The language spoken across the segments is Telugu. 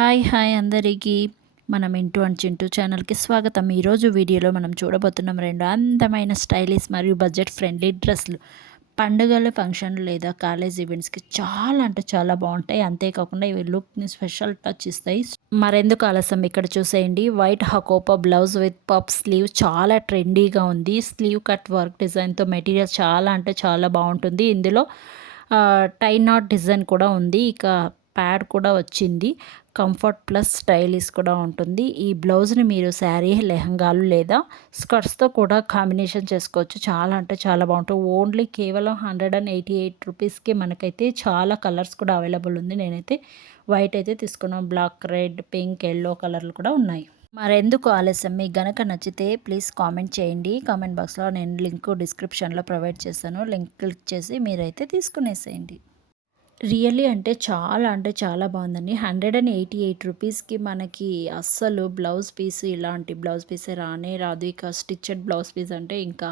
హాయ్ అందరికీ. మనం ఇంటూ అండ్ చింటూ ఛానల్‌కి స్వాగతం. ఈరోజు వీడియోలో మనం చూడబోతున్నాం 2 అందమైన స్టైలిష్ మరియు బడ్జెట్ ఫ్రెండ్లీ డ్రెస్‌లు. పండుగలు, ఫంక్షన్లు లేదా కాలేజ్ ఈవెంట్స్‌కి చాలా అంటే చాలా బావుంటాయి. అంతేకాకుండా ఇవి లుక్‌ని స్పెషల్ టచ్ ఇస్తాయి. మరెందుకు ఆలస్యం, ఇక్కడ చూసేయండి. వైట్ హకోపా బ్లౌజ్ విత్ పఫ్ స్లీవ్ చాలా ట్రెండీగా ఉంది. స్లీవ్ కట్ వర్క్ డిజైన్‌తో మెటీరియల్ చాలా అంటే చాలా బావుంటుంది. ఇందులో టై నాట్ డిజైన్ కూడా ఉంది. ఇక ప్యాడ్ కూడా వచ్చింది. కంఫర్ట్ ప్లస్ స్టైలిష్ కూడా ఉంటుంది. ఈ బ్లౌజ్‌ని మీరు శారీ, లెహంగాలు లేదా స్కర్ట్స్‌తో కూడా కాంబినేషన్ చేసుకోవచ్చు. చాలా అంటే చాలా బావుంటుంది. ఓన్లీ కేవలం 188 రూపీస్‌కి మనకైతే చాలా కలర్స్ కూడా అవైలబుల్ ఉంది. నేనైతే వైట్ అయితే తీసుకున్నాను. బ్లాక్, రెడ్, పింక్, యెల్లో కలర్లు కూడా ఉన్నాయి. మరెందుకు ఆలస్యం, మీకు గనక నచ్చితే ప్లీజ్ కామెంట్ చేయండి. కామెంట్ బాక్స్‌లో నేను లింక్ డిస్క్రిప్షన్‌లో ప్రొవైడ్ చేస్తాను. లింక్ క్లిక్ చేసి మీరైతే తీసుకునేసేయండి. రియల్లీ అంటే చాలా బాగుందండి. 188 రూపీస్‌కి మనకి అస్సలు బ్లౌజ్ పీస్, ఇలాంటి బ్లౌజ్ పీసే రానే రాదు. ఇక స్టిచ్చెడ్ బ్లౌజ్ పీస్ అంటే ఇంకా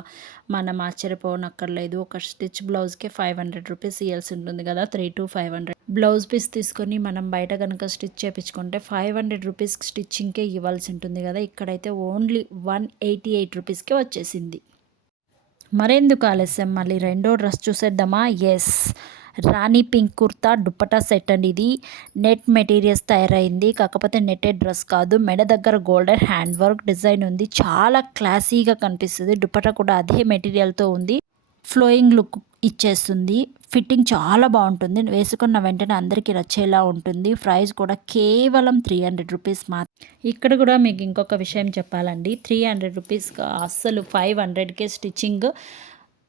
మనం ఆశ్చర్యపోనక్కర్లేదు. ఒక స్టిచ్ బ్లౌజ్‌కే 500 రూపీస్ ఇయ్యాల్సి ఉంటుంది కదా! 3-500 బ్లౌజ్ పీస్ తీసుకొని మనం బయట కనుక స్టిచ్ చేపించుకుంటే 500 రూపీస్‌కి స్టిచ్చింగ్‌కే ఇవ్వాల్సి ఉంటుంది కదా! ఇక్కడైతే ఓన్లీ 188 రూపీస్‌కే వచ్చేసింది. మరెందుకు ఆలస్యం, మళ్ళీ రెండో డ్రెస్ చూసేద్దామా? యెస్, రాణి పింక్ కుర్తా దుపట్టా సెట్ అండి. ఇది నెట్ మెటీరియల్స్ తయారైంది. కాకపోతే నెట్టెడ్ డ్రెస్ కాదు. మెడ దగ్గర గోల్డెన్ హ్యాండ్ వర్క్ డిజైన్ ఉంది. చాలా క్లాసీగా కనిపిస్తుంది. దుపట్టా కూడా అదే మెటీరియల్తో ఉంది. ఫ్లోయింగ్ లుక్ ఇచ్చేస్తుంది. ఫిట్టింగ్ చాలా బాగుంటుంది. వేసుకున్న వెంటనే అందరికీ నచ్చేలా ఉంటుంది. ప్రైస్ కూడా కేవలం 300 రూపీస్ ఇక్కడ కూడా మీకు ఇంకొక విషయం చెప్పాలండి. 300 రూపీస్ అస్సలు 500కే స్టిచ్చింగ్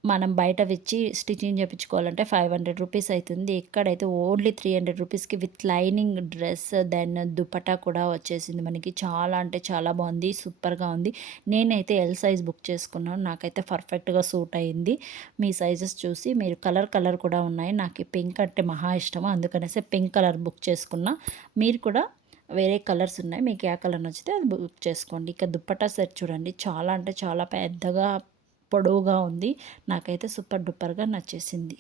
మనం బయట వచ్చి స్టిచ్చింగ్ చేయించుకోవాలంటే 500 రూపీస్ అవుతుంది. ఇక్కడైతే ఓన్లీ 300 రూపీస్కి with lining dress, then dupatta కూడా వచ్చేసింది మనకి. చాలా అంటే చాలా బాగుంది. సూపర్గా ఉంది. నేనైతే ఎల్ సైజ్ బుక్ చేసుకున్నాను. నాకైతే పర్ఫెక్ట్గా సూట్ అయింది. మీ సైజెస్ చూసి మీరు కలర్ కూడా ఉన్నాయి. నాకు పింక్ అంటే మహా ఇష్టము, అందుకనేసి పింక్ కలర్ బుక్ చేసుకున్నా. మీరు కూడా వేరే కలర్స్ ఉన్నాయి, మీకు ఏ కలర్ నచ్చితే అది బుక్ చేసుకోండి. ఇక దుపట్టా సెట్ చూడండి, చాలా అంటే చాలా పెద్దగా పొడవుగా ఉంది. నాకైతే సూపర్ డూపర్గా నచ్చేసింది.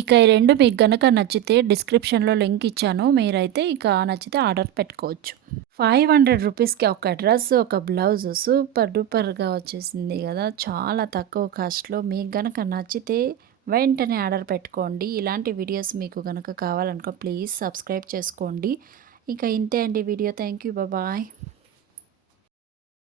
ఇక ఈ రెండు మీకు గనక నచ్చితే డిస్క్రిప్షన్లో లింక్ ఇచ్చాను. మీరైతే ఇక నచ్చితే ఆర్డర్ పెట్టుకోవచ్చు. 500 రూపీస్కి ఒక డ్రెస్, ఒక బ్లౌజ్ సూపర్ డూపర్గా వచ్చేసింది కదా! చాలా తక్కువ కాస్ట్లో. మీకు గనక నచ్చితే వెంటనే ఆర్డర్ పెట్టుకోండి. ఇలాంటి వీడియోస్ మీకు గనక కావాలనుకో ప్లీజ్ సబ్స్క్రైబ్ చేసుకోండి. ఇక ఇంతే అండి వీడియో. Thank you. బాయ్.